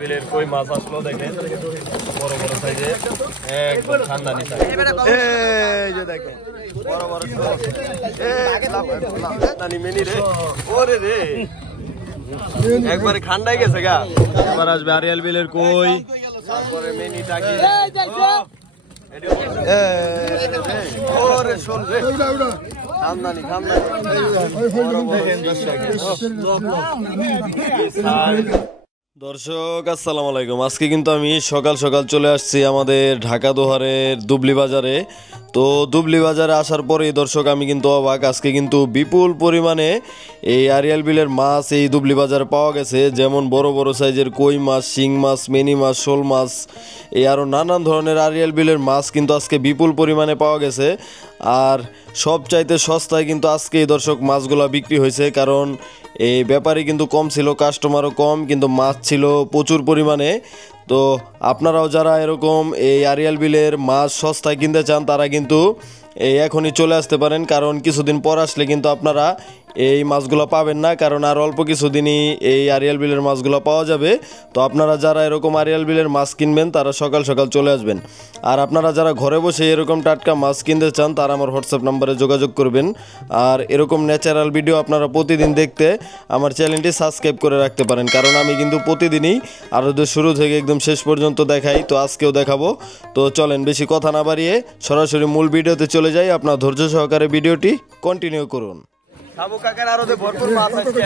বিলের কই মাছ আসলো দেখেন, বড় বড় সাইজে একদম খানদানি সাইজ। এই যে দেখেন বড় বড় খানদানি মেনি রে, ওরে রে একবারে খান্ডাই গেছে গা। এবার আসবে আরিয়াল বিলের কই, তারপরে মেনি টাকি। ওরে শোন রে খানদানি দর্শক আসসালামু আলাইকুম। আজকে কিন্তু আমি সকাল সকাল চলে আসছি আমাদের ঢাকা দোহারের দুবলি বাজারে। তো দুবলি বাজারে আসার পরেই দর্শক আমি কিন্তু অবাক, আজকে কিন্তু বিপুল পরিমাণে এই আরিয়াল বিলের মাছ এই দুবলি বাজারে পাওয়া গেছে। যেমন বড় বড় সাইজের কই মাছ, শিং মাছ, মেনি মাছ, শোল মাছ, এই আরও নানান ধরনের আরিয়াল বিলের মাছ কিন্তু আজকে বিপুল পরিমাণে পাওয়া গেছে। আর সবচাইতে সস্তায় কিন্তু আজকে এই দর্শক মাছগুলো বিক্রি হয়েছে, কারণ এই ব্যাপারী কিন্তু কম ছিল, কাস্টমারও কম, কিন্তু মাছ ছিল প্রচুর পরিমাণে। তো আপনারাও যারা এরকম এই আরিয়াল বিলের মাছ সস্তায় কিনতে চান তারা কিন্তু এই এখনই চলে আসতে পারেন, কারণ কিছুদিন পর আসলে কিন্তু আপনারা এই মাছগুলো পাবেন না, কারণ আর অল্প কিছুদিনই এই আরিয়াল বিলের মাছগুলো পাওয়া যাবে। তো আপনারা যারা এরকম আরিয়াল বিলের মাছ কিনবেন তারা সকাল সকাল চলে আসবেন। আর আপনারা যারা ঘরে বসে এরকম টাটকা মাছ কিনতে চান তারা আমার হোয়াটসঅ্যাপ নাম্বারে যোগাযোগ করবেন। আর এরকম ন্যাচারাল ভিডিও আপনারা প্রতিদিন দেখতে আমার চ্যানেলটি সাবস্ক্রাইব করে রাখতে পারেন, কারণ আমি কিন্তু প্রতিদিনই আরও শুরু থেকে একদম শেষ পর্যন্ত দেখাই। তো আজকেও দেখাবো। তো চলেন বেশি কথা না বাড়িয়ে সরাসরি মূল ভিডিওতে চলে যাই। আপনার ধৈর্য সহকারে ভিডিওটি কন্টিনিউ করুন। সাবু কাকার আরতে ভরপুর মাছ আছে,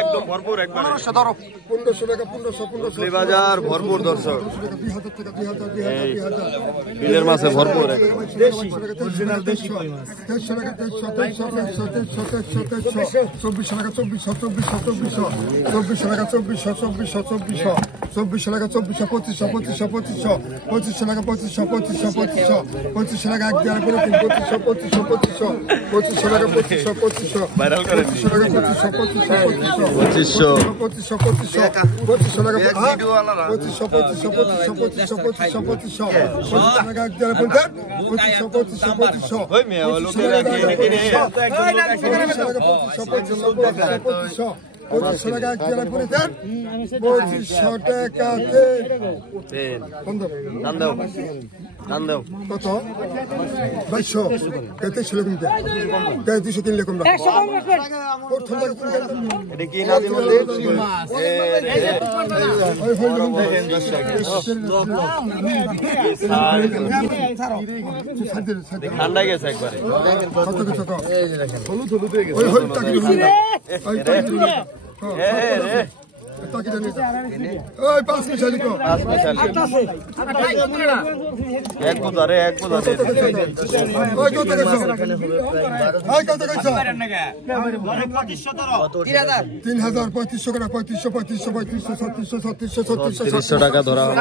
একদম ভরপুর, একবারে 1500 টাকা 1500 বাজার ভরপুর দর্শক, বিলের মাছে ভরপুর দেশি অরিজিনাল দেশি কই মাছ 2300 টাকা 2300 টাকা 2400 টাকা 2400 টাকা 2500 টাকা 2500 টাকা এক দেওয়ার পরে 2500 টাকা 2500 ভাইরাল করেন 2500 টাকা কত 2200 200 কিনলে কম ঠান্ডা গেছে একবারে। এক বুঝারে 3500 টাকা ধরা হলো।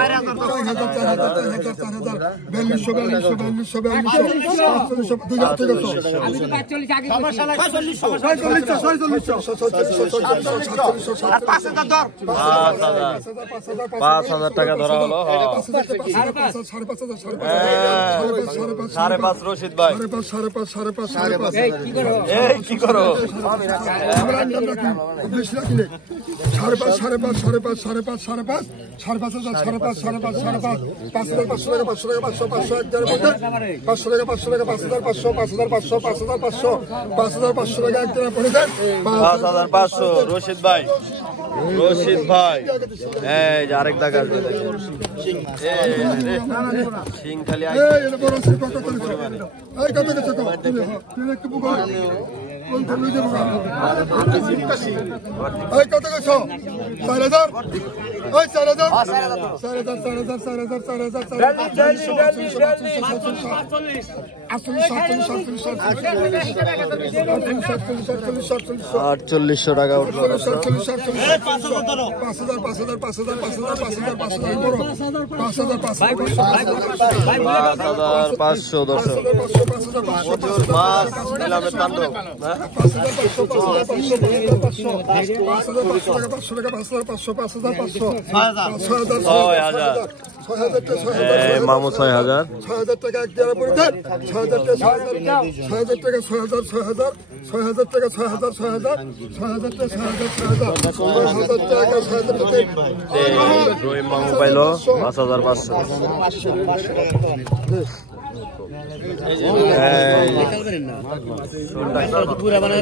5000 টাকা ধরা হলো। 5.5 রশিদ ভাই, 5.5 কি করো 5500 রশিদ ভাই, এই যে আরেক দাগ আসবে সিং খালি কত গেছ 4000 4800 টাকা উঠলো। 5500 দর্শক মাছ নিলামের তাণ্ডব। 6000 মামু 6000 6000 টাকা এক দেওয়ার পরে দেন 6000 টাকা 6000 টাকা 6000 6000 টাকা 6000 6000 টাকা 6000 টাকা 6000 টাকা রহিম মামু পাইলো 5500 পুরা বানাই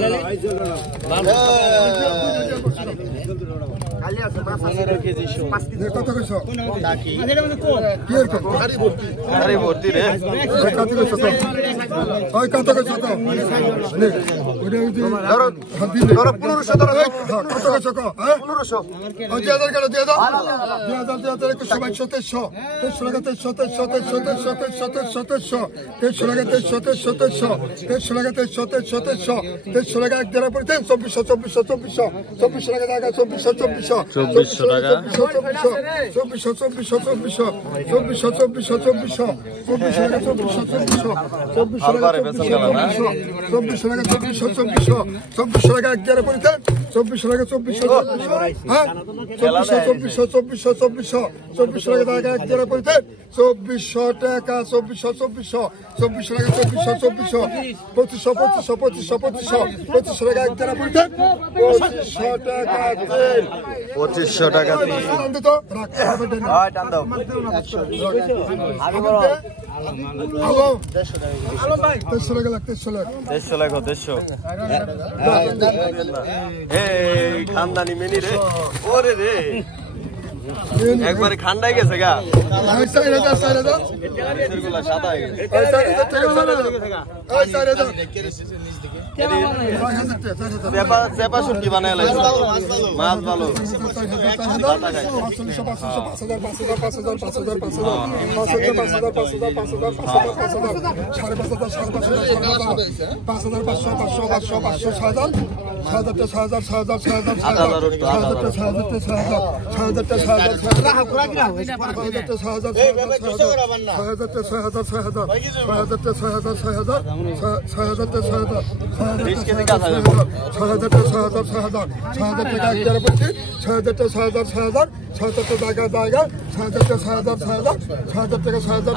খানদানি মেনি রে ওরে রে একবারে ঠান্ডায় গেছে গা সাদা হয়ে চেপা শুটকি বানায় মাছ ভালো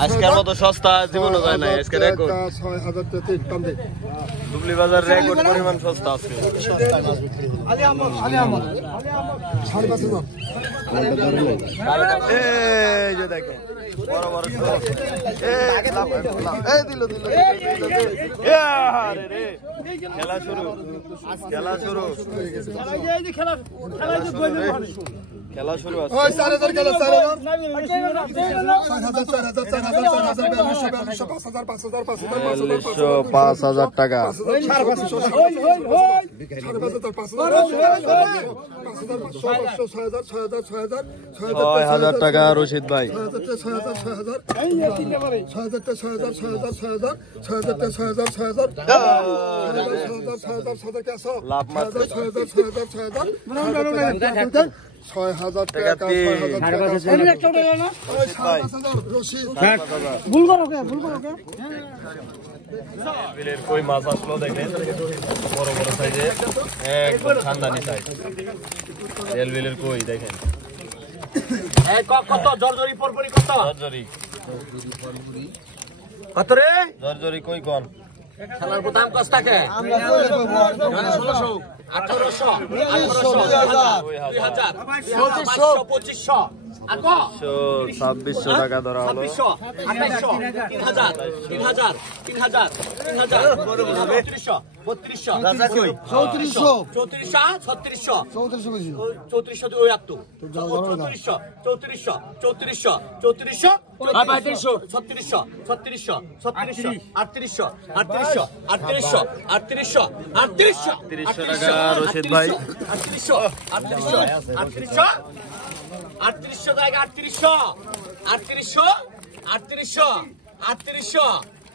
আজকের মতো সস্তা জীবনে যায় না আজকে রেকর্ড 6000 দুবলি বাজার রেকর্ড পরিমাণ সস্তা আজকে এই যে দেখেন বড় বড় খেলা শুরু খেলা শুরু আছে 5000 টাকা 6000 টাকা রশিদ ভাই 6000 টাকা কই মাছ আসলো দেখেন বড় বড় সাইজে একদম খানদানি সাইজ রেলওয়ের কই দেখেন কত জর্জরি পরপরি কত জর্জরি কত রে জর্জরি কই কোন খেলার দাম কত থাকে 1600 1800 2500 2600 টাকা ধরা হলো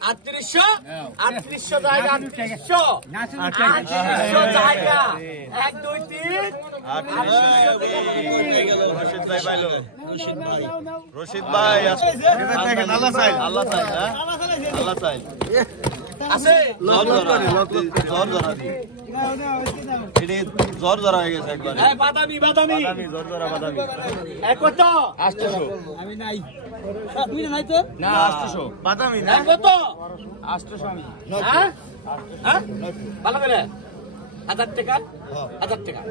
3800 জায়গা 3800 জায়গা 3800 জায়গা 1 2 3 রশিদ ভাই আল্লাহ চাই আছে বাদামি বাদামি কত 800 আমি নাই তুমি নাই তো না 800 বাদামি না কত 800 আমি হ্যাঁ হ্যাঁ ভালো করে 1000 টাকা 1000 টাকা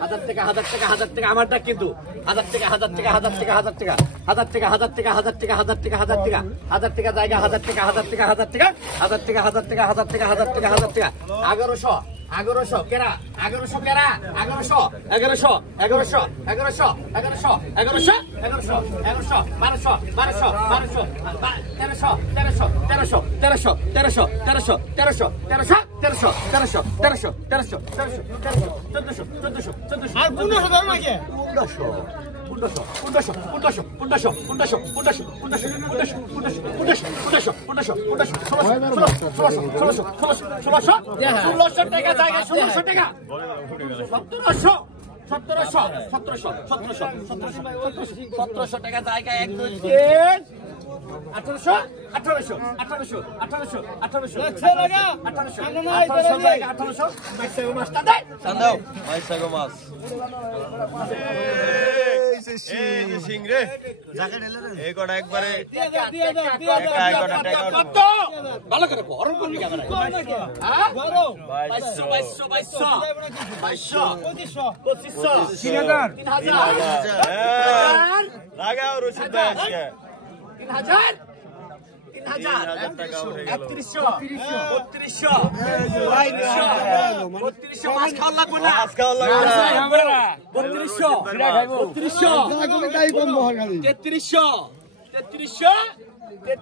1000 টাকা 1000 টাকা 1000 টাকা আমারটা কিন্তু 1000 টাকা 1000 টাকা 1000 টাকা 1000 টাকা 1000 টাকা 1000 টাকা 1000 টাকা 1000 টাকা 1000 টাকা 1000 টাকা জায়গা 1000 টাকা 1000 টাকা 1000 টাকা 1000 টাকা 1000 টাকা 1000 টাকা 1000 টাকা 1000 টাকা 1100 কেরা 1100 কেরা 1100 1100 1100 1100 1100 1100 1100 1100 1200 1200 1200 1300 1300 1300 1300 1300 1300 1300 1300 1300 1300 1300 1400 1400 আর 1500 ধর নাকি 1700 টাকা জায়গা 1 2 3 1800 1800 1800 1800 1800 জায়গা 1800 মাছটা দেয় চান্দাও মাইসাগো মাছ সিংরে এই কটা একবারে ভালো করে গরম করবি ক্যামেরা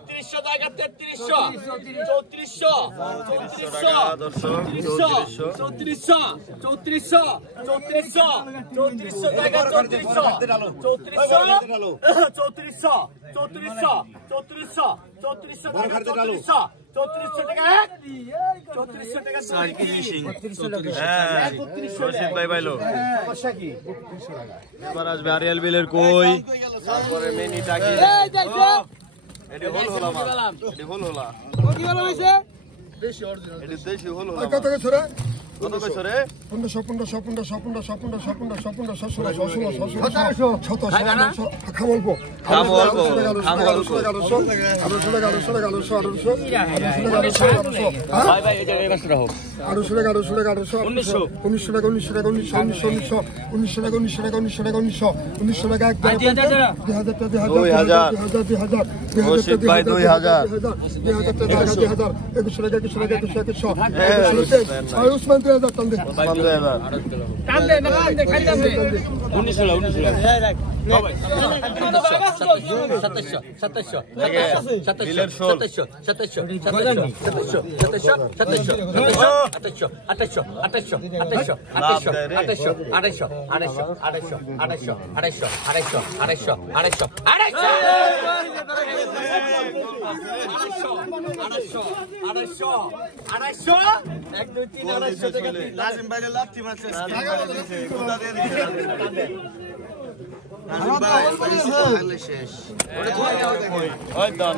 3300 জায়গা 3300 3400 জায়গা 3400 ভাই ভাইলো এবার আসবে আরিয়াল বিলের কই তারপরে মেনি টাকি এডি হল হলা মাছ এডি হল হলা কি হলো হইছে দেশি অরিজিনাল এডি দেশি হল হলা কত কত রে কত কইছো রে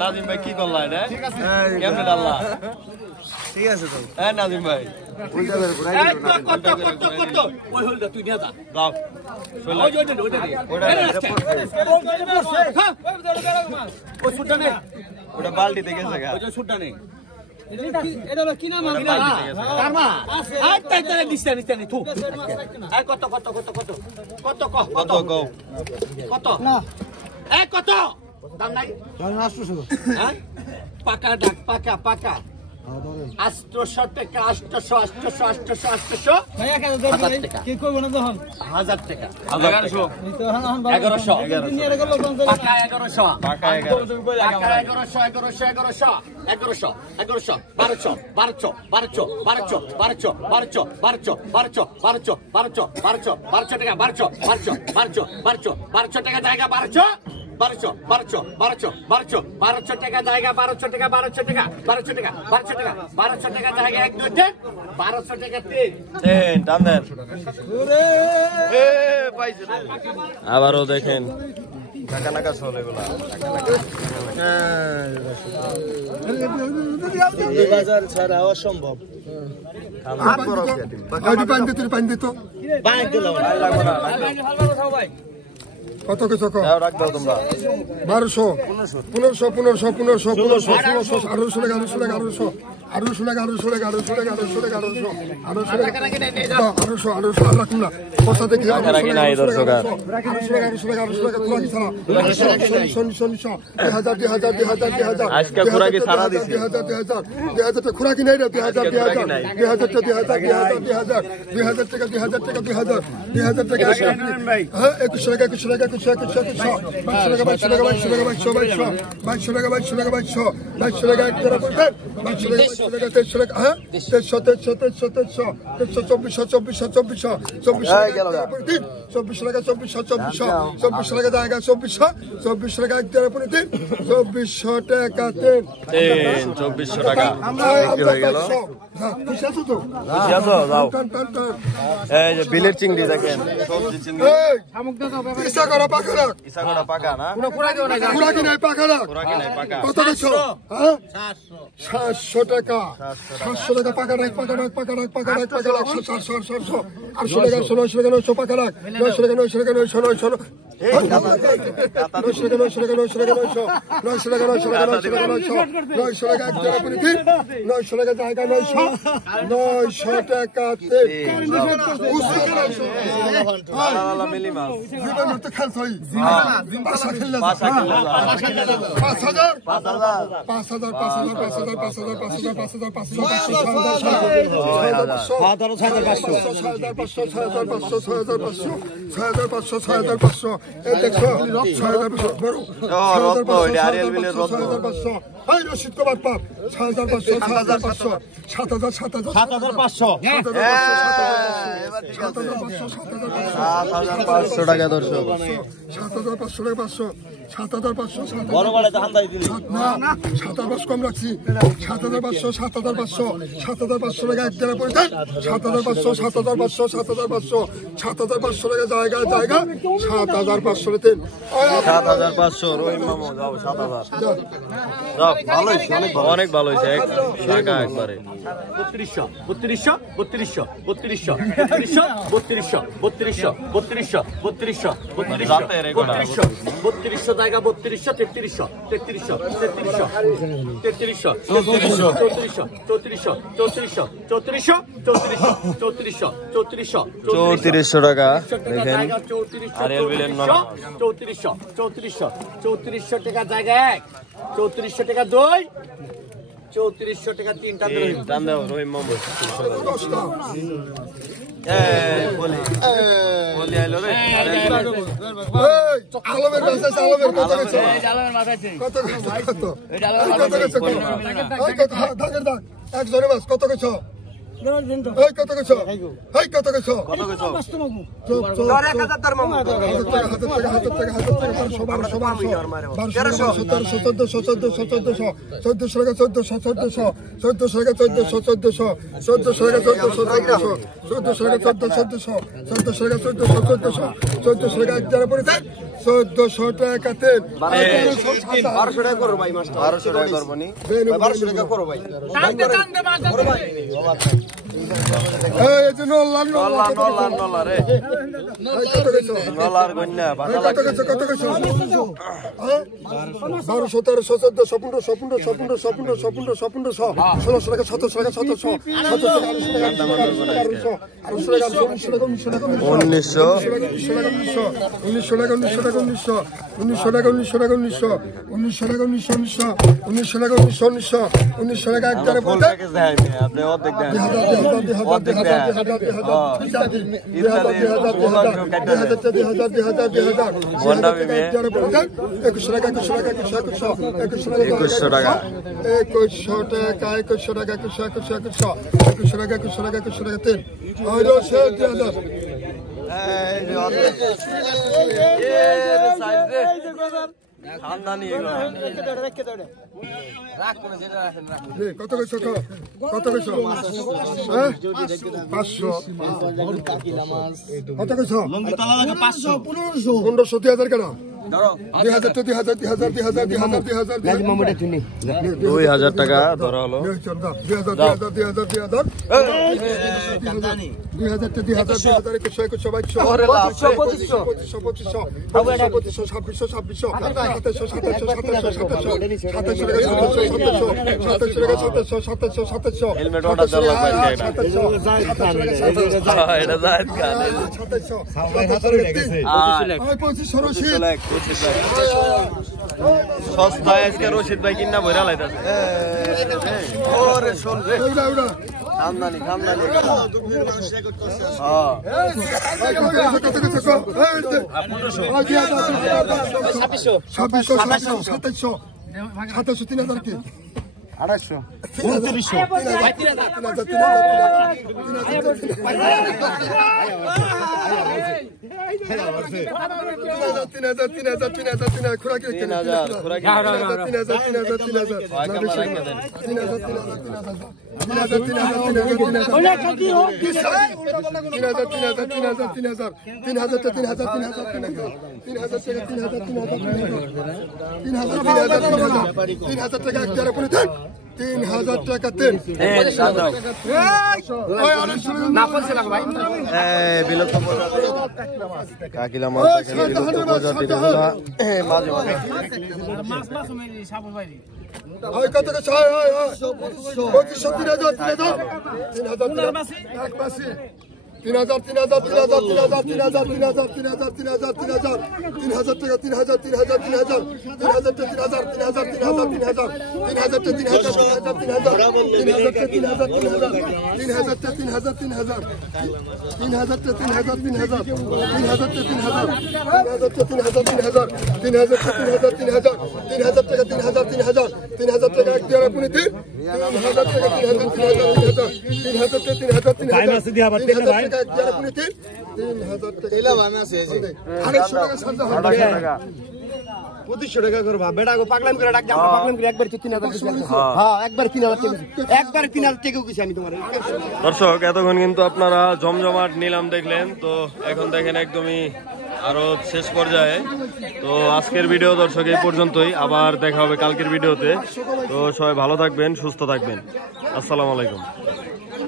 নাজিম ভাই কি করলা রে কেমনে ডাললা ঠিক আছে তো হ্যাঁ নাজিম ভাই ওই হলটা তুই নিয়ে যা দাও ওটা বালতিতে গেছে গা ওই সুটটা নেই পাকা ডাক পাকা পাকা 800 টাকা 800 1000 টাকা 1100 পাকা 1100 পাকা 1100 টাকা জায়গা 1200 টাকা জায়গা 1200 টাকা জায়গা 1 2 3 1200 টাকা 3 টান দেন আবারও দেখেন টাকা নাকা সব এগুলা বাজার ছাড়া অসম্ভব। পানি দিত কত কিছু রাখ দাও তোমরা 1200 1500 1500 1500 1500 1800 টাকা 1800 টাকা 1800 টাকা 1800 টাকা 1800 টাকা 1800 টাকা 1800 রাখুন না পয়সা দেখি রাখি নাই দর্শক 1800 টাকা খোলা কি ছাড়া 2000 আজকে খোলা কি ছাড়া দিছি 2000 টাকা খোলা কি নাই রে 2000 টাকা 2000 টাকা 2000 টাকা হ্যাঁ 2100 টাকা 2100 টাকা 2100 বিলের চিংড়ি দেখেন সবজি চিংড়ি ইসাগড়া পাকা না খুরাকি নাই পাকা না কত কিছু 700 টাকা 700 টাকা পাকা রাখ 700 টাকা 900 পাকা রাখ 900 টাকা 900 টাকা 900 জায়গা 900 টাকা মিলি মাছ খেলতে 7,500 টাকা দর্শক 7,500 বড় বড় ধান্দা দিলি না 7,500 কম রাখছি 7,500 টাকা এক জায়গা পড়ে 7,500 টাকা জায়গা 7,500 তিন 7,500 রহিম মামু যাও 7,000 যাও ভালো হয়েছে অনেক ভালো হয়েছে এক টাকা একবারে 3200 জায়গা 3200 3300 3400 টাকা দেখেন আরিয়াল বিলের 3400 টাকা জায়গা 3400 টাকা 2 3400 টাকা তিনটা টান দাও রহিম মামু বলি আইলো রে আলমের এক জনে বাস কত গেছ কত গেছ কত গেছ কত গেছ কত গেছ 500 কত গেছ 500 1500 1500 2000 কেন 2000 টাকা ধরা হলো। 25 সস্তায় আজকে রশিদ ভাই কিনা ভরা লাইতাছে। ওরে শোন রে খামদানি খামদানি। হ্যাঁ 2700 3000 কি 2800 $3000 টাকা কাকিলা মাছ বিলুপ্ত প্রজাতির এগুলা মাঝে মাঝে কত 3000 করবা বেটা গো পাগলাম করে ডাক আমরা পাগলাম করে একবার 3000 হ্যাঁ একবার 3000 টাকা কইছি আমি তোমার। দর্শক এতক্ষণ কিন্তু আপনারা জমজমাট নিলাম দেখলেন, তো এখন দেখেন একদমই আরো শেষ পর্যায়ে। তো আজকের ভিডিও দর্শক এই পর্যন্তই, আবার দেখা হবে কালকের ভিডিওতে। তো সবাই ভালো থাকবেন, সুস্থ থাকবেন। আসসালামু আলাইকুম।